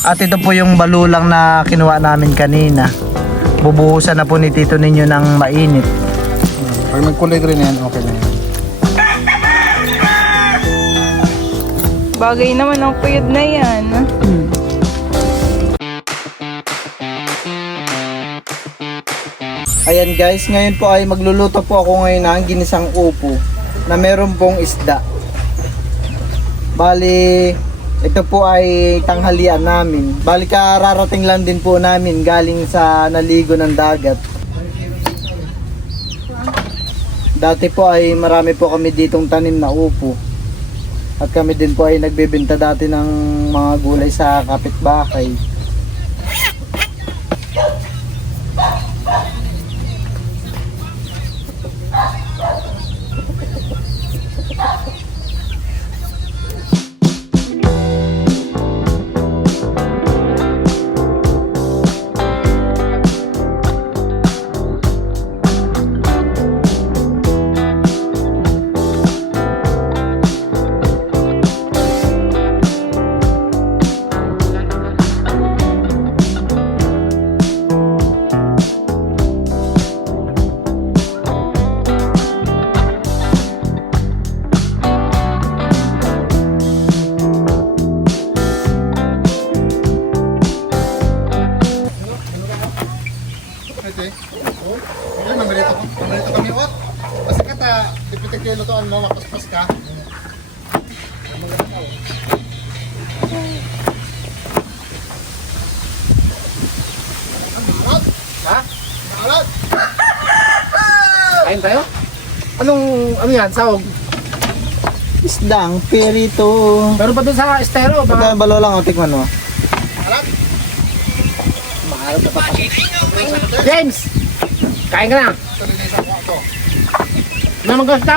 At ito po yung balulang na kinuha namin kanina. Bubuhusan na po ni tito ninyo ng mainit. Pag nagkulay green yan, okay na yan. Bagay naman ang puyod na yan. Ayan guys, ngayon po ay magluluto po ako ngayon ng ginisang upo na meron pong isda. Bali, ito po ay tanghalian namin. Bali kararating lang din po namin galing sa naligo ng dagat. Dati po ay marami po kami ditong tanim na upo. At kami din po ay nagbebenta dati ng mga gulay sa kapitbahay. Yan, namarito kami, Ot. Kasi kata, ipitik yung lutoan mo, makaspas ka. Alat? Ha? Alat? Kain tayo? Ano yan? Sahog? Isdang perito. Meron pa doon sa estero. Baka balulang o tikman mo. Alat? Maharap na pa. James! Kain ka na. Ito din yung isang ito. Naman gusto.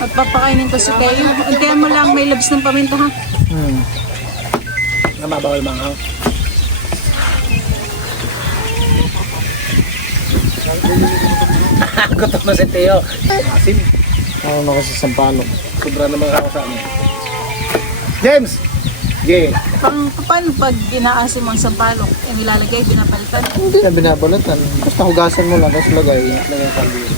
At papakainin ko si Kayo. Antayan mo lang, may labs ng paminto ha. Namabawal mga haw. Gutom na si Teo. Asin. Ano na kasi sampalok. Sobra na mga sa amin. James! Yeah. Paano pag ginaasim ang sampalok? Yung ilalagay, binapalitan? Hindi na binabalatan. Basta hugasan mo lang, tapos lagay. Lagay sa liyo.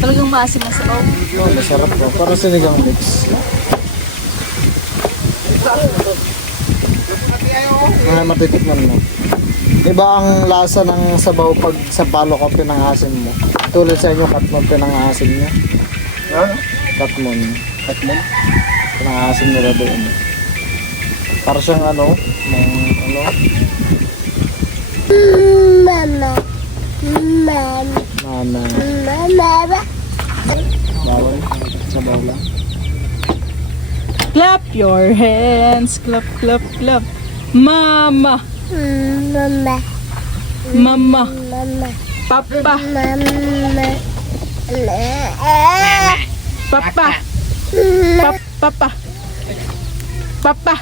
Talagang maasim na sa loob. Oh, masarap po. Para sinigang mix. Matitikman mo. Iba ang lasa ng sabaw pag sampalok ang pinangasim mo. Tulad sa inyo, katmon pinangasim nyo. Ano? Katmon. Katmon? Pinangasim nila doon. Para siyang ano, Mama. Mama. Mana. Mama. Bawal. Sabaw lang. Clap your hands. Clap, clap, clap. Mama. Mama. Mama. Mama. Papa. Mama. Papa. Papa. Papa.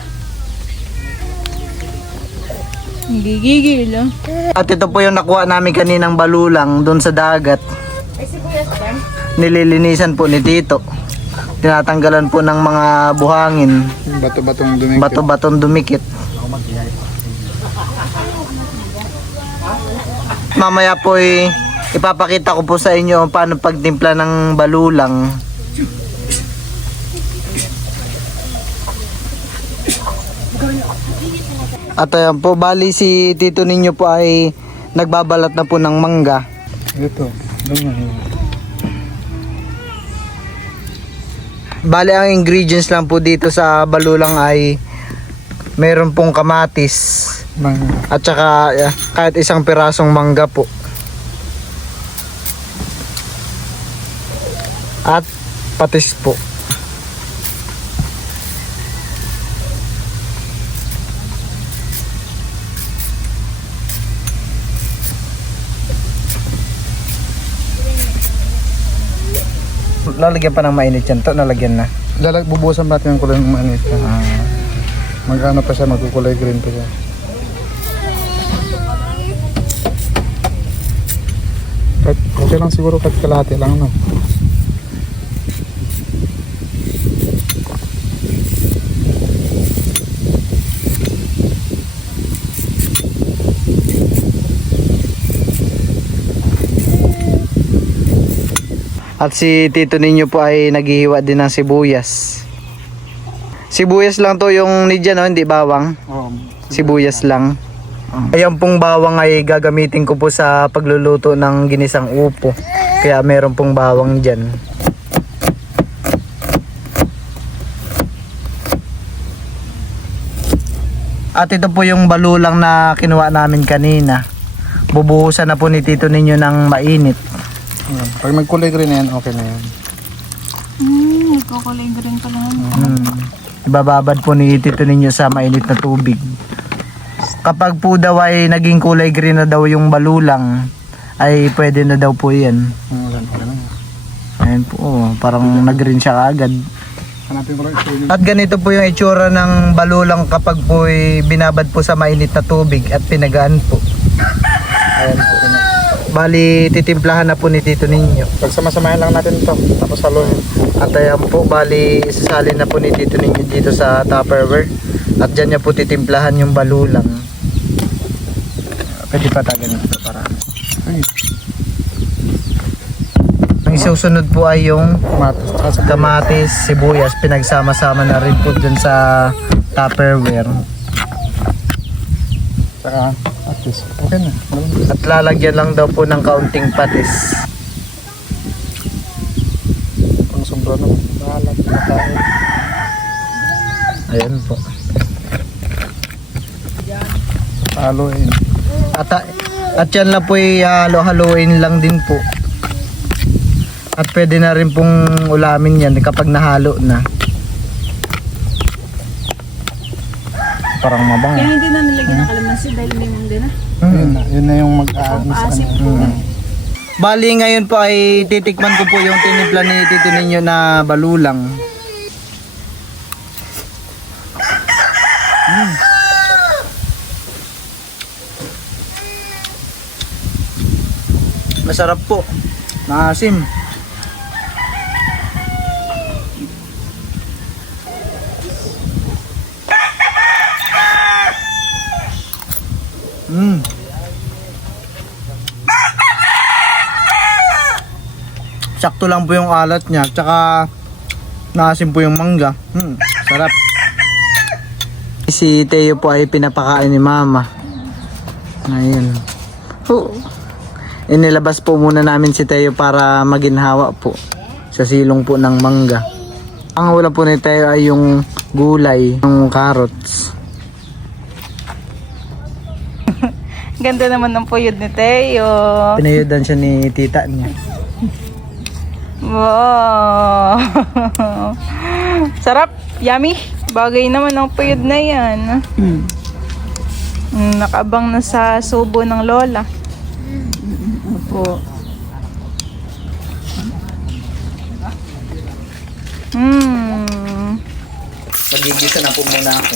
Gigigil ah. At ito po yung nakuha namin kaninang balulang doon sa dagat. Nililinisan po ni Tito. Tinatanggalan po ng mga buhangin. Bato-batong dumikit. Bato-batong dumikit. Mamaya po ipapakita ko po sa inyo paano pagtimpla ng balulang. At ayan po, bali si Tito ninyo po ay nagbabalat na po ng mangga. Ito. Bali ang ingredients lang po dito sa balulang ay meron pong kamatis at saka kahit isang pirasong mangga po. At patis po. Lalagyan pa ng mainit yan. Ito nalagyan na. Bubusan natin yung kulay ng mainit. Mag-ano pa siya, magkukulay green pa siya. Okay lang siguro kahit kalahati lang, no? At si tito ninyo po ay naghihiwa din ng sibuyas. Sibuyas lang to yung nidya, no? Hindi bawang. Oh, Sibuyas lang. Ayan pong bawang ay gagamitin ko po sa pagluluto ng ginisang upo. Kaya meron pong bawang dyan. At ito po yung balulang na kinuha namin kanina. Bubuhusan na po ni tito ninyo ng mainit. ayan. Pag nagkulay green na yan, okay na yan. Nagkukulay green pa lang. Ibababad po ni tito ninyo sa mainit na tubig. Kapag po daw ay naging kulay green na daw yung balulang, ay pwede na daw po yan. Okay na. Ayan po, parang nag-green siya kaagad. Hanapin ko lang ito. At ganito po yung itsura ng balulang kapag po binabad po sa mainit na tubig at pinagaan po. Ayan po. Bali, titimplahan na po ni tito ninyo. Pagsama-samahin lang natin ito, tapos haluin. At ayan po, bali, sasalin na po ni tito ninyo dito sa Tupperware. At dyan niya po titimplahan yung balulang. Pwede pa tagan ito para. Ay, Ang isusunod po ay yung kamatis. Tsaka sa kamatis, sibuyas, pinagsama-sama na rin po dun sa Tupperware. Tsaka patis. Okay na. At lalagyan lang daw po ng kaunting patis. Kung sobra na, bahalag na tayo. Ayan po. Haluin. At yan lang po halo-haloin lang din po. At pwede na rin pong ulamin yan kapag nahalo na. Parang Kaya mabango. hindi na nilagyan ng kalamansi dahil may mangga na. Yun na yung mag-aamis. Asim po. Bali ngayon po ay titikman ko po yung tinimpla ni tito ninyo na balulang. Masarap po. Maasim. Sakto lang po yung alat niya. Tsaka naasim po yung mangga. Sarap. Si Teo po ay pinapakain ni Mama. Ayun. Inilabas po muna namin si Teo para maginhawa po sa silong po ng mangga. Ang ulam po ni Teo ay yung gulay, yung carrots. Ganda naman ng puyod ni Teo. Pinayudan siya ni tita niya. Wow! Sarap! Yummy! Bagay naman ang puyod na yan. Nakaabang na sa subo ng lola. Opo. Magigisa na po muna ako.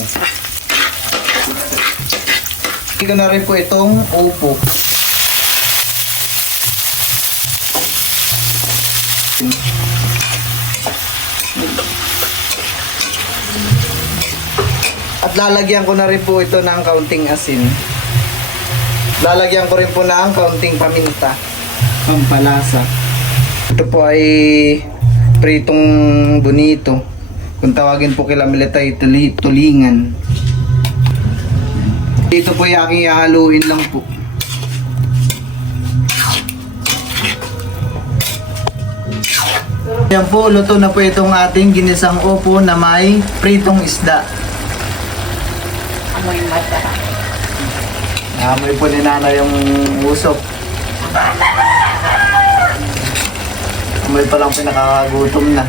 Ito na rin po itong upo. At lalagyan ko na rin po ito ng kaunting asin. Lalagyan ko rin po ng kaunting paminta. Pampalasa. Ito po ay pritong bonito. Kung tawagin po kila Militay, tulingan. Dito po yung aking haluin lang po. Yan po, luto na po itong ating ginisang upo na may pritong isda. Amoy mata. Amoy po ni Nana yung usok. Amoy pa lang pinakagutom na.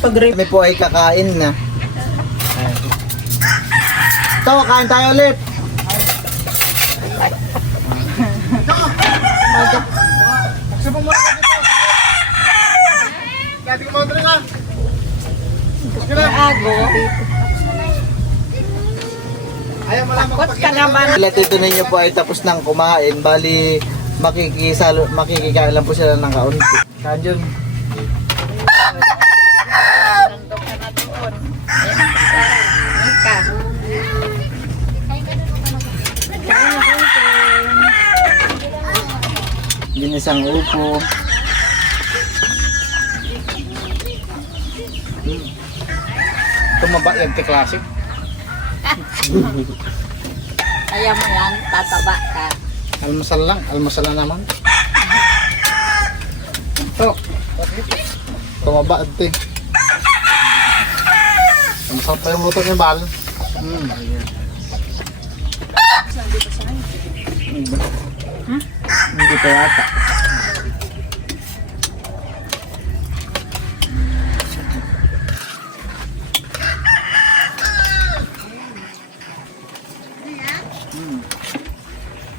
Pag kami po ay kakain na. Ito, kain tayo ulit. Takot ka naman. Lahat ito ninyo po ay tapos nang kumain. Bali, makikikain lang po sila ng kaunti. Kanjon. Ginisang upo. Tumaba yan kay Classic. Ayaw mo yan, tataba ka. Almasal lang. Almasal na naman. Ito. Tumaba ate. Masarap pa yung luto niya, Bal. Hindi pa yata.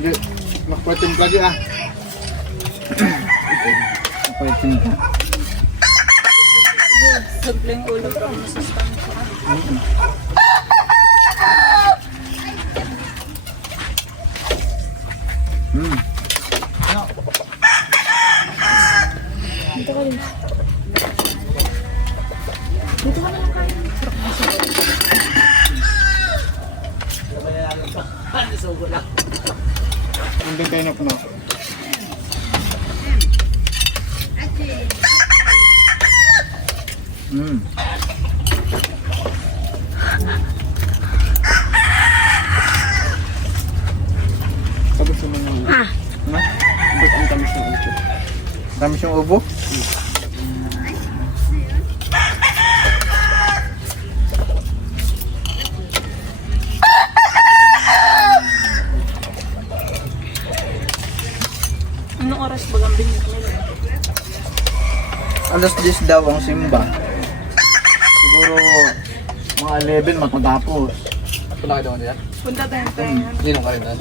Hindi. Makpating lagi ah. Pwede ka. Sabling ulo ko. Masustansya. Hindi kayo na puno. Sabi sa mga ba't ang tamis ng upo? Tamis yung ubo? Anong oras ba ang binyag nila? Alas 10 daw ang simba. Siguro mga 11 matapos. Punta tayo tayo. Ninong ka rin na.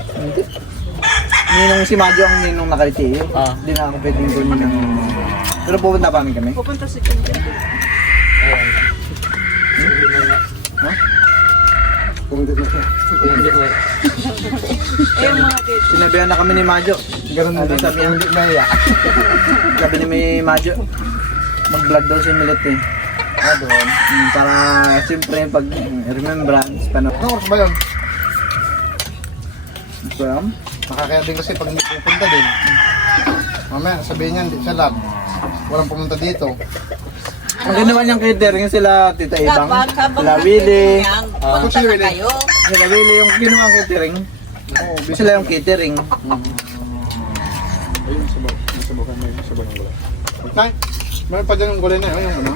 Ninong si Madjo ang ninong nakalitiyo. Hindi na ako pwedeng kunin ng... Pero pupunta pa kami. Pupunta si Kintin. Pumundit na siya. Eh, yung mga kids. Sinabihan na kami ni Madjo. Ganun na Ano din. sabi niya? Hindi na iya. Sabi ni Madjo, mag-vlog daw si Milot eh. Doon. Para siyempre pag remembrance pa na. Anong oras ba yun? So, Nakakaya din kasi pag hindi pupunta din. Mamaya, sabihin niya, hindi siya lab. Walang pumunta dito. ang ginawa niyang catering sila Tita Ibang, Kapag habang sila Willie, nagtitingnan, punta si na Willie. kayo. sila Willie yung ginawa ang catering. Sila yung catering. Ayun, sabaw. Sabaw ka, may sabaw ng gulay. Nay, meron pa dyan yung gulay na yun, yung ano?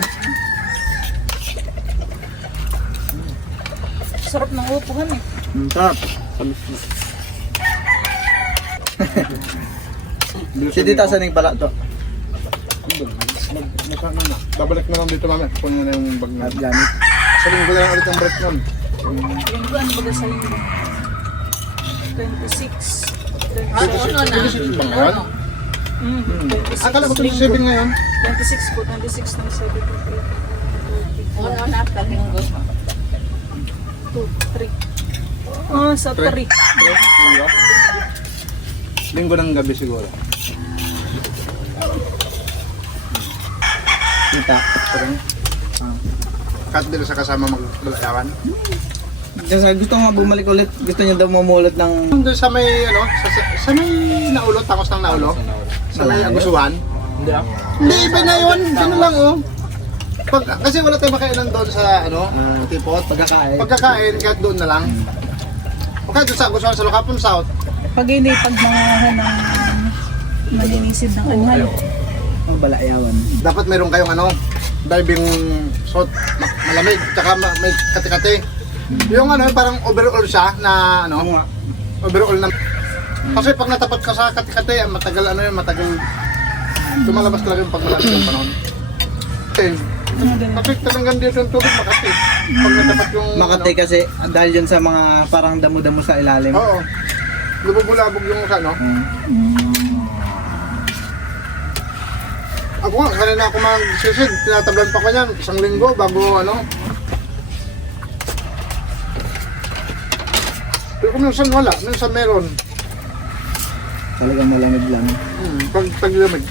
Sarap ng upuhan eh. Sarap. Si Tita Saning pala to. Magkano na. Babalik na lang dito mamaya. Kunin na yung bag na. At gamit. Sa linggo na lang ulit ang break nun. Linggo, ano ba sa linggo? 26. Ano na? Bang ngayon? 26. Akala ko 27 ngayon. 26 po, 26 ng 7. Ano na sa linggo? 2, 3. Oh, sa 3. Linggo ng gabi siguro. Tita. Kat dito sa kasama magbalayawan. Kasi gusto nga bumalik ulit. Gusto niya daw mamulot ng... Doon sa may ano, sa may naulo, takos ng naulo. Sa may agusuhan. Hindi, iba na yun. Ganun lang oh. Kasi wala tayong makainan doon sa ano, tipot. Pagkakain. Pagkakain, kahit doon na lang. O kahit doon sa agusuhan sa Lokapon South. Pag hindi pagmangahan ng maninisid ng anghel. Ang balayawan. Dapat meron kayong ano, diving suit, malamig, tsaka may kati-kati. Yung ano, parang overall siya na ano, overall na. Kasi pag natapat ka sa kati-kati, matagal ano yun, matagal lumalabas talaga yung pag malamig yung panahon. Okay. Kasi talagang dito yung tubig, Makati. Pag natapat yung Makati kasi dahil yun sa mga parang damo-damo sa ilalim. Oo. Lubog-bulabog yung ano. Ako nga, kanina ako mag-sisid, tinatablan pa ko yan, 1 linggo bago ano. Pero kung minsan wala, minsan meron. Talagang malamig lang. Pag taglamig.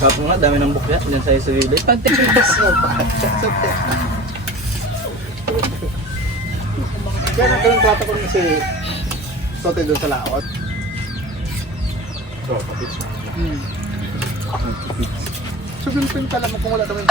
Kapo nga, dami ng bukya. Diyan sa Isabela. Kaya nagkaroon plato ko si Tote doon sa laot. So, pinpala mo kung wala naman.